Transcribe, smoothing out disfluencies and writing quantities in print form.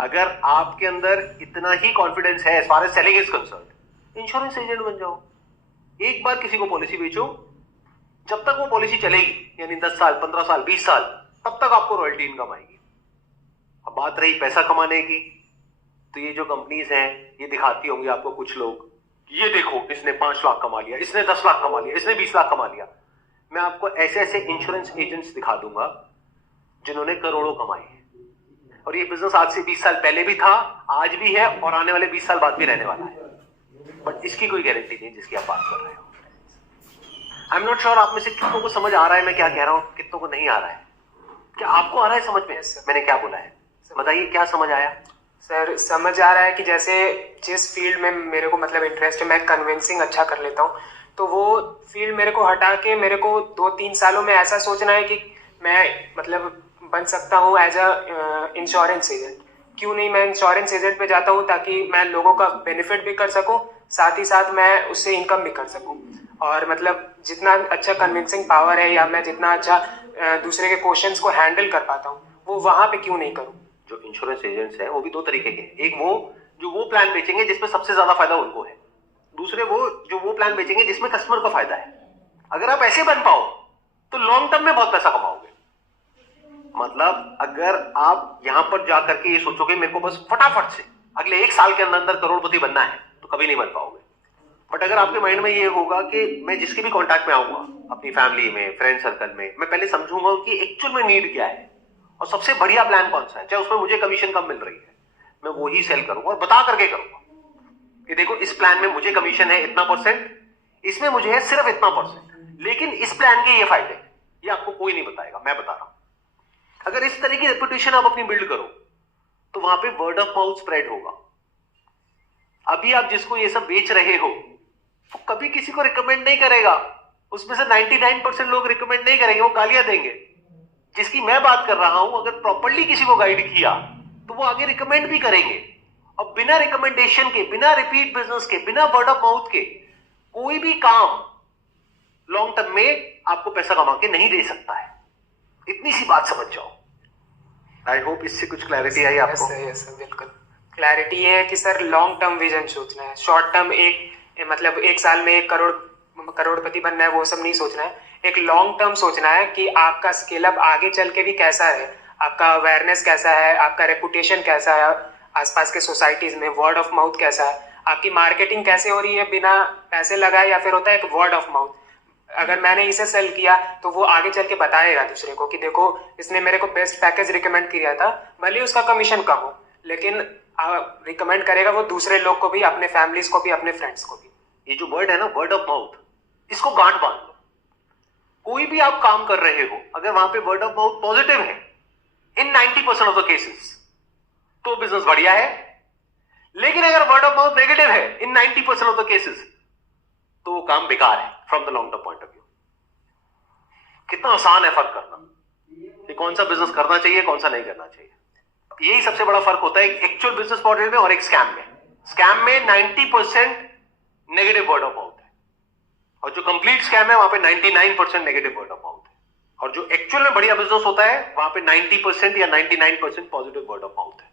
अगर आपके अंदर इतना ही कॉन्फिडेंस है as far as selling is concern, insurance agent बन जाओ। एक बार किसी को पॉलिसी बेचो, जब तक वो पॉलिसी चलेगी, यानी 10 साल 15 साल 20 साल, तब तक आपको रॉयल्टी इनकम आएगी। अब बात रही पैसा कमाने की, तो ये जो कंपनीज हैं ये दिखाती होंगी आपको कुछ लोग, ये देखो इसने 5 लाख कमा लिया, इसने 10 लाख कमा लिया, इसने 20 लाख कमा लिया। मैं आपको ऐसे ऐसे इंश्योरेंस एजेंट्स दिखा दूंगा जिन्होंने करोड़ों कमाए हैं, और ये बिजनेस आज से 20 साल पहले भी था, आज भी है, और आने वाले 20 साल बाद भी रहने वाला है। बट इसकी कोई गारंटी नहीं जिसकी आप बात कर रहे हो। आई एम नॉट श्योर आप में से कितनों को समझ आ रहा है मैं क्या कह रहा हूं, कितनों को नहीं आ रहा है। क्या आपको आ रहा है समझ में मैंने क्या बोला है? बताइए क्या समझ आया? सर समझ आ रहा है कि जैसे जिस फील्ड में मेरे को मतलब इंटरेस्ट है, मैं कन्विंसिंग अच्छा कर लेता हूँ, तो वो फील्ड मेरे को हटा के मेरे को 2-3 सालों में ऐसा सोचना है कि मैं मतलब बन सकता हूँ एज अ इंश्योरेंस एजेंट। क्यों नहीं मैं इंश्योरेंस एजेंट पे जाता हूँ ताकि मैं लोगों का बेनिफिट भी कर सकूँ, साथ ही साथ मैं उससे इनकम भी कर सकूँ। और मतलब जितना अच्छा कन्विंसिंग पावर है या मैं जितना अच्छा दूसरे के क्वेश्चंस को हैंडल कर पाता हूँ, वो वहाँ पे क्यों नहीं करूँ। जो इंश्योरेंस एजेंट्स हैं वो भी 2 तरीके के हैं। एक वो जो वो प्लान बेचेंगे जिसमें सबसे ज्यादा फायदा उनको है, दूसरे वो जो वो प्लान बेचेंगे जिसमें कस्टमर का फायदा है। अगर आप ऐसे बन पाओ तो लॉन्ग टर्म में बहुत पैसा कमाओगे। मतलब अगर आप यहां पर जाकर के ये सोचोगे मेरे को बस फटाफट से अगले 1 साल के अंदर अंदर करोड़पति बनना है, तो कभी नहीं बन पाओगे। बट अगर आपके माइंड में ये होगा कि मैं जिसके भी कांटेक्ट में आऊंगा, अपनी फैमिली में, फ्रेंड सर्कल में, मैं पहले समझूंगा कि एक्चुअल में नीड क्या है और सबसे बढ़िया प्लान कौन सा है, चाहे उसमें मुझे कमीशन कम मिल रही है, मैं वो ही सेल करूंगा और बता करके करूंगा कि देखो इस प्लान में मुझे कमीशन है इतना %, इसमें मुझे है सिर्फ इतना %, लेकिन इस प्लान के ये फायदे, ये आपको कोई नहीं बताएगा, मैं बता रहा हूं। अगर इस तरह की रेपुटेशन आप अपनी बिल्ड करो तो वहां पे वर्ड ऑफ माउथ स्प्रेड होगा। अभी आप जिसको ये सब बेच रहे हो वो कभी किसी को रिकमेंड नहीं करेगा, उसमें से 99% लोग रिकमेंड नहीं करेंगे, वो गालियां देंगे। जिसकी मैं बात कर रहा हूं, अगर प्रॉपर्ली किसी को गाइड किया तो वो आगे रिकमेंड भी करेंगे। और बिना रिकमेंडेशन के, बिना रिपीट बिजनेस के, बिना वर्ड ऑफ माउथ के कोई भी काम लॉन्ग टर्म में आपको पैसा कमा के नहीं दे सकता है। इतनी सी बात समझ जाओ। आई होप इससे कुछ क्लैरिटी आई आपको। यस सर बिल्कुल क्लैरिटी ये है कि सर लॉन्ग टर्म विजन सोचना है, शॉर्ट टर्म मतलब 1 साल में 1 करोड़पति बनना है वो सब नहीं सोचना है। एक लॉन्ग टर्म सोचना है कि आपका स्केल अप आगे चल के भी कैसा है, आपका अवेयरनेस कैसा है, आपका रेपुटेशन कैसा है आसपास के सोसाइटीज में, वर्ड ऑफ माउथ कैसा है, आपकी मार्केटिंग कैसे हो रही है बिना पैसे लगाए, या फिर होता है एक वर्ड ऑफ माउथ, अगर मैंने इसे सेल किया तो वो आगे चल के बताएगा दूसरे को कि देखो इसने मेरे को बेस्ट पैकेज रिकमेंड किया था, भले उसका कमीशन कम हो लेकिन रिकमेंड करेगा वो दूसरे लोग को भी, अपने फैमिलीज को भी, अपने फ्रेंड्स को भी। ये जो वर्ड है ना, वर्ड ऑफ माउथ, इसको गांठ बांध लो। कोई भी आप काम कर रहे हो, अगर वहां पे वर्ड ऑफ माउथ पॉजिटिव है इन 90% ऑफ द केसेस, तो बिजनेस बढ़िया है। लेकिन अगर वर्ड ऑफ माउथ नेगेटिव है इन 90% ऑफ द केसेस, तो वो काम बेकार है from the long term point of view. कितना आसान है फर्क करना कि कौन सा बिजनेस करना चाहिए, कौन सा नहीं करना चाहिए। यही सबसे बड़ा फर्क होता है एक्चुअल बिजनेस मॉडल में और एक स्कैम में। स्कैम में 90% नेगेटिव वर्ड ऑफ माउथ है, और जो कंप्लीट स्कैम है वहां पे 99% नेगेटिव वर्ड ऑफ माउथ है। और जो एक्चुअल में बढ़िया बिजनेस होता है वहां पे 90% या 99% पॉजिटिव वर्ड ऑफ माउथ है।